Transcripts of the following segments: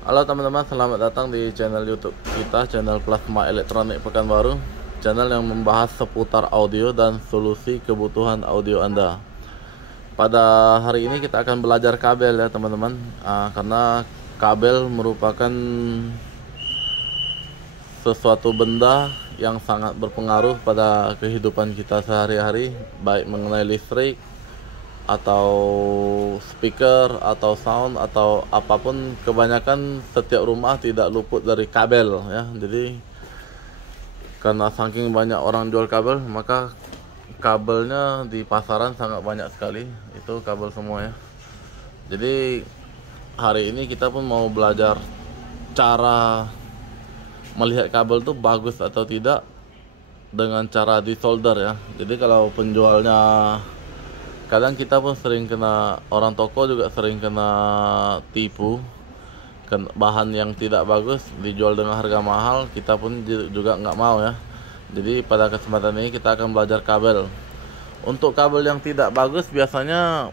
Halo teman-teman, selamat datang di channel YouTube kita, channel Plasma Elektronik Pekanbaru, channel yang membahas seputar audio dan solusi kebutuhan audio Anda. Pada hari ini kita akan belajar kabel ya teman-teman, karena kabel merupakan sesuatu benda yang sangat berpengaruh pada kehidupan kita sehari-hari, baik mengenai listrik atau speaker atau sound atau apapun. Kebanyakan setiap rumah tidak luput dari kabel ya. Jadi karena saking banyak orang jual kabel, maka kabelnya di pasaran sangat banyak sekali. Itu kabel semua ya. Jadi hari ini kita pun mau belajar cara melihat kabel tuh bagus atau tidak dengan cara disolder ya. Jadi kalau penjualnya, kadang kita pun sering kena, orang toko juga sering kena tipu, bahan yang tidak bagus dijual dengan harga mahal, kita pun juga nggak mau ya. Jadi pada kesempatan ini kita akan belajar kabel. Untuk kabel yang tidak bagus biasanya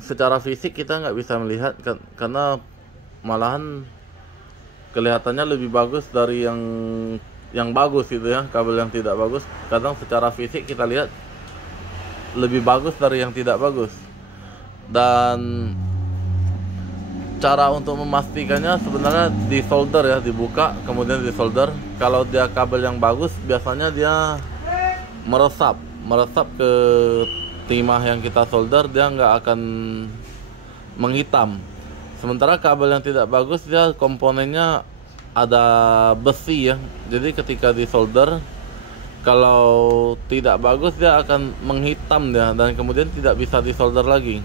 secara fisik kita nggak bisa melihat, karena malahan kelihatannya lebih bagus dari yang bagus gitu ya. Kabel yang tidak bagus kadang secara fisik kita lihat lebih bagus dari yang tidak bagus. Dan cara untuk memastikannya sebenarnya di solder ya, dibuka kemudian di solder. Kalau dia kabel yang bagus biasanya dia meresap ke timah yang kita solder, dia nggak akan menghitam. Sementara kabel yang tidak bagus dia komponennya ada besi ya, jadi ketika di solder kalau tidak bagus dia akan menghitam dia, dan kemudian tidak bisa disolder lagi.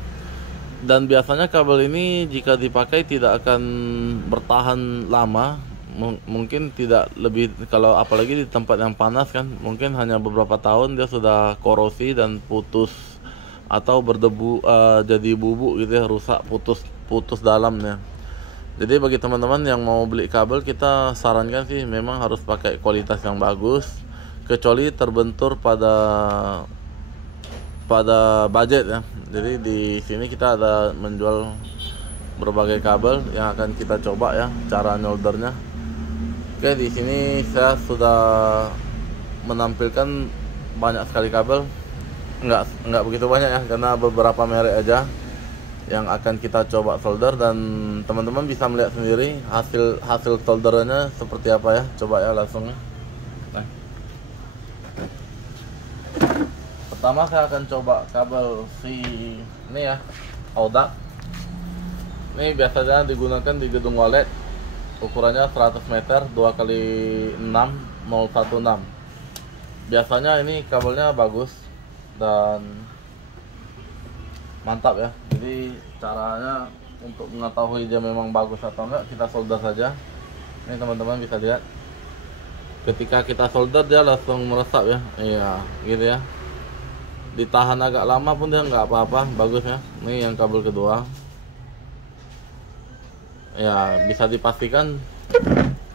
Dan biasanya kabel ini jika dipakai tidak akan bertahan lama, mungkin tidak lebih, kalau apalagi di tempat yang panas kan, mungkin hanya beberapa tahun dia sudah korosi dan putus atau berdebu, jadi bubuk gitu ya, rusak, putus dalamnya. Jadi bagi teman-teman yang mau beli kabel, kita sarankan sih memang harus pakai kualitas yang bagus, kecuali terbentur pada budget ya. Jadi di sini kita ada menjual berbagai kabel yang akan kita coba ya, cara nyoldernya. Oke, di sini saya sudah menampilkan banyak sekali kabel, nggak begitu banyak ya, karena beberapa merek aja yang akan kita coba solder, dan teman-teman bisa melihat sendiri hasil solderannya seperti apa ya. Coba ya langsung ya. Pertama saya akan coba kabel ini ya, Audak. Ini biasanya digunakan di gedung walet, ukurannya 100 meter 2x6 016. Biasanya ini kabelnya bagus dan mantap ya. Jadi caranya untuk mengetahui dia memang bagus atau enggak, kita solder saja. Ini teman-teman bisa lihat, ketika kita solder dia langsung meresap ya. Iya gitu ya, ditahan agak lama pun dia nggak apa-apa, bagus ya. Ini yang kabel kedua ya, bisa dipastikan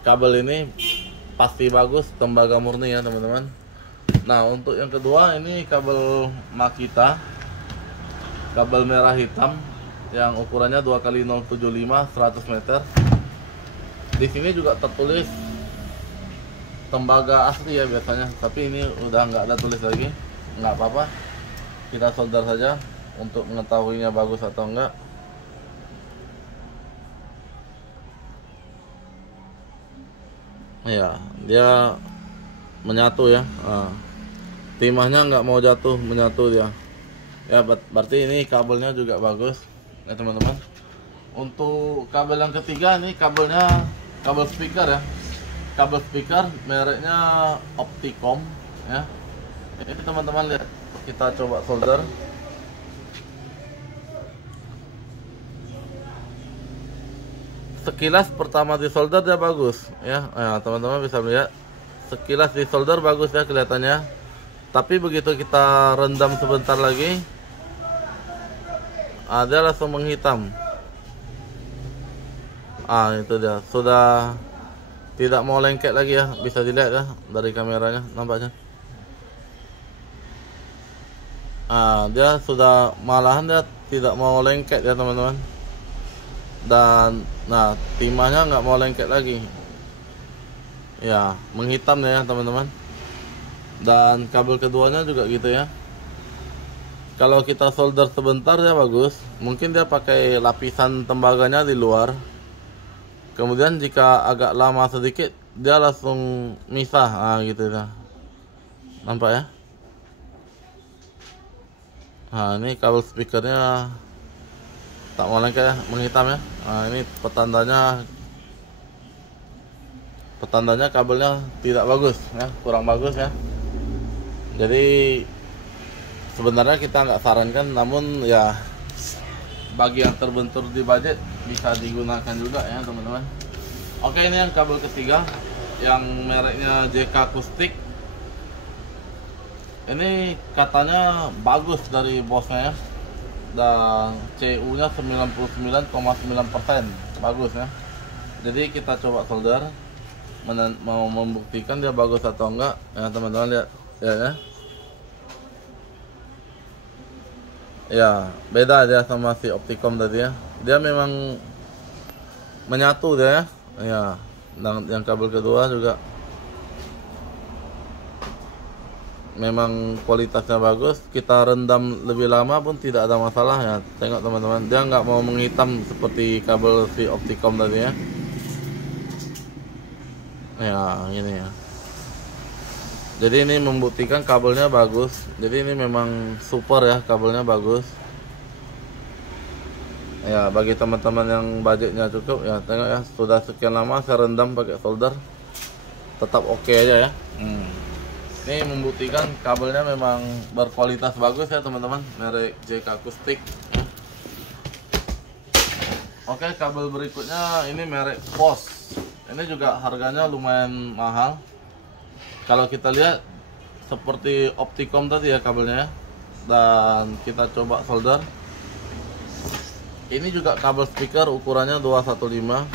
kabel ini pasti bagus, tembaga murni ya teman-teman. Nah untuk yang kedua ini kabel Makita, kabel merah hitam yang ukurannya 2x075 100 meter. Di sini juga tertulis tembaga asli ya biasanya, tapi ini udah nggak ada tulis lagi, nggak apa-apa, kita solder saja untuk mengetahuinya bagus atau enggak. Ya, dia menyatu ya. Timahnya nggak mau jatuh, menyatu dia ya. Berarti ini kabelnya juga bagus ya teman-teman. Untuk kabel yang ketiga, ini kabelnya kabel speaker ya, kabel speaker mereknya Opticom ya. Ini teman-teman lihat, kita coba solder. Sekilas pertama di solder dia bagus ya. Teman-teman bisa melihat sekilas di solder bagus ya kelihatannya. Tapi begitu kita rendam sebentar lagi, dia langsung menghitam. Itu dia, sudah tidak mau lengket lagi ya. Bisa dilihat ya dari kameranya, nampaknya. Dia sudah, malahan dia tidak mau lengket ya teman-teman. dan nah timahnya nggak mau lengket lagi ya, menghitam ya teman-teman. Dan kabel keduanya juga gitu ya. Kalau kita solder sebentar ya bagus, mungkin dia pakai lapisan tembaganya di luar. Kemudian jika agak lama sedikit dia langsung misah, gitu ya. Nampak ya? Nah ini kabel speakernya tak mau lengket ya, menghitam ya. Nah ini petandanya kabelnya tidak bagus ya, kurang bagus ya. Jadi sebenarnya kita nggak sarankan, namun ya bagi yang terbentur di budget bisa digunakan juga ya teman-teman. Oke, ini yang kabel ketiga yang mereknya JK Acoustic. Ini katanya bagus dari bosnya ya, dan CU nya 99,9%, bagus ya. Jadi kita coba solder, mau membuktikan dia bagus atau enggak ya teman-teman. Lihat ya. Ya, beda dia sama si Opticom tadi ya. Dia memang menyatu dia ya. Ya, dan yang kabel kedua juga memang kualitasnya bagus. Kita rendam lebih lama pun tidak ada masalah ya. Tengok teman-teman, dia nggak mau menghitam seperti kabel si Opticom tadi ya. Ya, ini ya. Jadi ini membuktikan kabelnya bagus. Jadi ini memang super ya, kabelnya bagus. Ya, bagi teman-teman yang budgetnya cukup ya, tengok ya, sudah sekian lama saya rendam pakai solder, tetap oke aja ya. Ini membuktikan kabelnya memang berkualitas bagus ya teman-teman, merek JK Acoustic. Oke, kabel berikutnya ini merek Boss. Ini juga harganya lumayan mahal. Kalau kita lihat seperti Opticom tadi ya kabelnya, dan kita coba solder. Ini juga kabel speaker, ukurannya 215.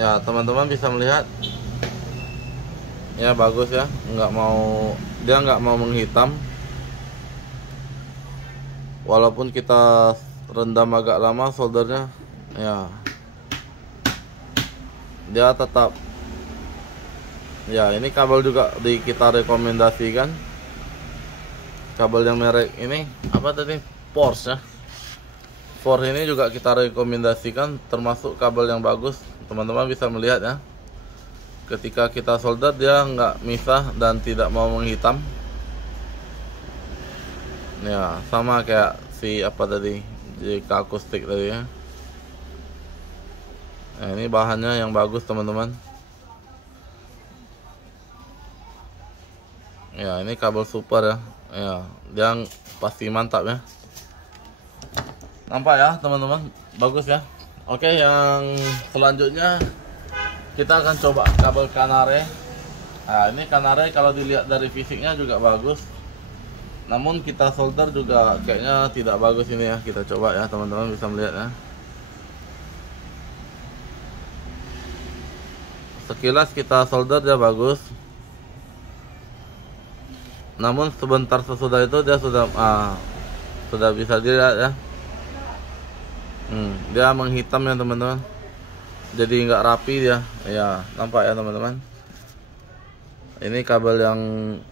Ya teman-teman bisa melihat ya, bagus ya, dia nggak mau menghitam walaupun kita rendam agak lama soldernya ya, dia tetap ya. Ini kabel juga kita rekomendasikan, kabel yang merek ini apa tadi, Force ya. Force ini juga kita rekomendasikan, termasuk kabel yang bagus. Teman-teman bisa melihat ya, ketika kita solder dia nggak misah dan tidak mau menghitam ya, sama kayak si apa tadi, JK Acoustic tadi ya. Nah, ini bahannya yang bagus teman-teman. Ya, ini kabel super ya. Ya, yang pasti mantap ya. Nampak ya teman-teman, bagus ya. Oke, yang selanjutnya kita akan coba kabel Canare. Nah, ini Canare kalau dilihat dari fisiknya juga bagus, namun kita solder juga kayaknya tidak bagus ini ya. Kita coba ya teman-teman, bisa melihat ya. Sekilas kita solder dia bagus, namun sebentar sesudah itu dia sudah bisa dilihat ya. Dia menghitam ya teman-teman, jadi nggak rapi dia ya. Nampak ya teman-teman, ini kabel yang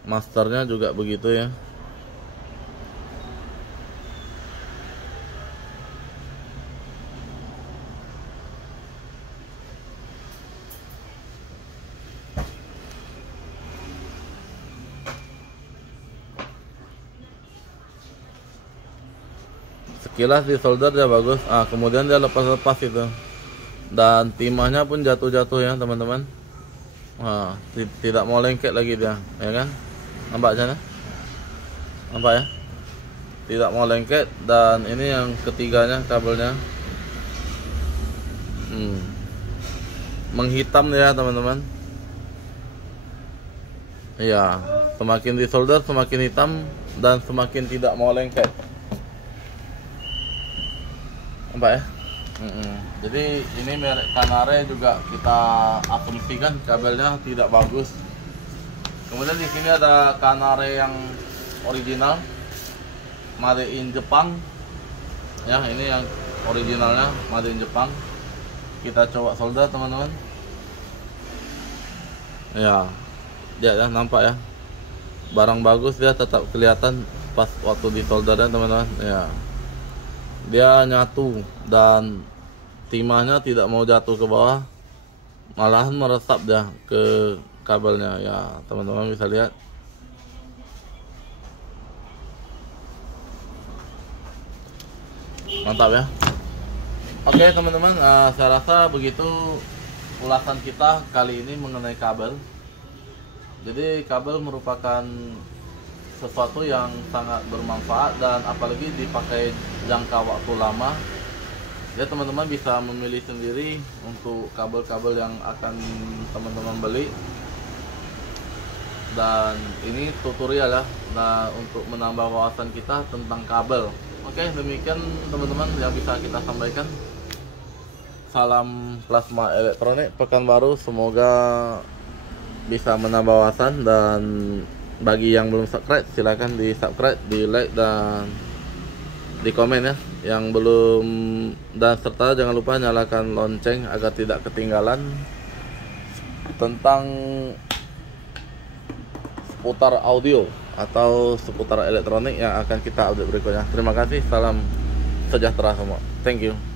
masternya juga begitu ya. Sekilas di solder dia bagus, kemudian dia lepas-lepas itu, dan timahnya pun jatuh-jatuh ya teman-teman. Tidak mau lengket lagi dia ya kan, nampaknya nampak ya, tidak mau lengket. Dan ini yang ketiganya kabelnya menghitam ya teman-teman. Ya, semakin di solder semakin hitam dan semakin tidak mau lengket. Nampak ya. Jadi ini merek Canare juga kita asumsikan kabelnya tidak bagus. Kemudian di sini ada kanare yang original, made in Jepang. Ya, ini yang originalnya, made in Jepang. Kita coba solder teman-teman. Ya, dia ya nampak ya. Barang bagus, dia tetap kelihatan pas waktu disoldernya teman-teman. Ya, dia nyatu dan timahnya tidak mau jatuh ke bawah, malahan meresap dia ke kabelnya. Ya, teman-teman bisa lihat. Mantap ya. Oke teman-teman, saya rasa begitu ulasan kita kali ini mengenai kabel. Jadi kabel merupakan sesuatu yang sangat bermanfaat, dan apalagi dipakai jangka waktu lama. Ya, teman-teman bisa memilih sendiri untuk kabel-kabel yang akan teman-teman beli. Dan ini tutorial ya, nah untuk menambah wawasan kita tentang kabel. Oke, demikian teman-teman yang bisa kita sampaikan. Salam Plasma Elektronik Pekanbaru, semoga bisa menambah wawasan. Dan bagi yang belum subscribe, silahkan di subscribe, di like, dan di komen ya. Yang belum, dan serta jangan lupa nyalakan lonceng agar tidak ketinggalan tentang seputar audio atau seputar elektronik yang akan kita update berikutnya. Terima kasih, salam sejahtera semua. Thank you.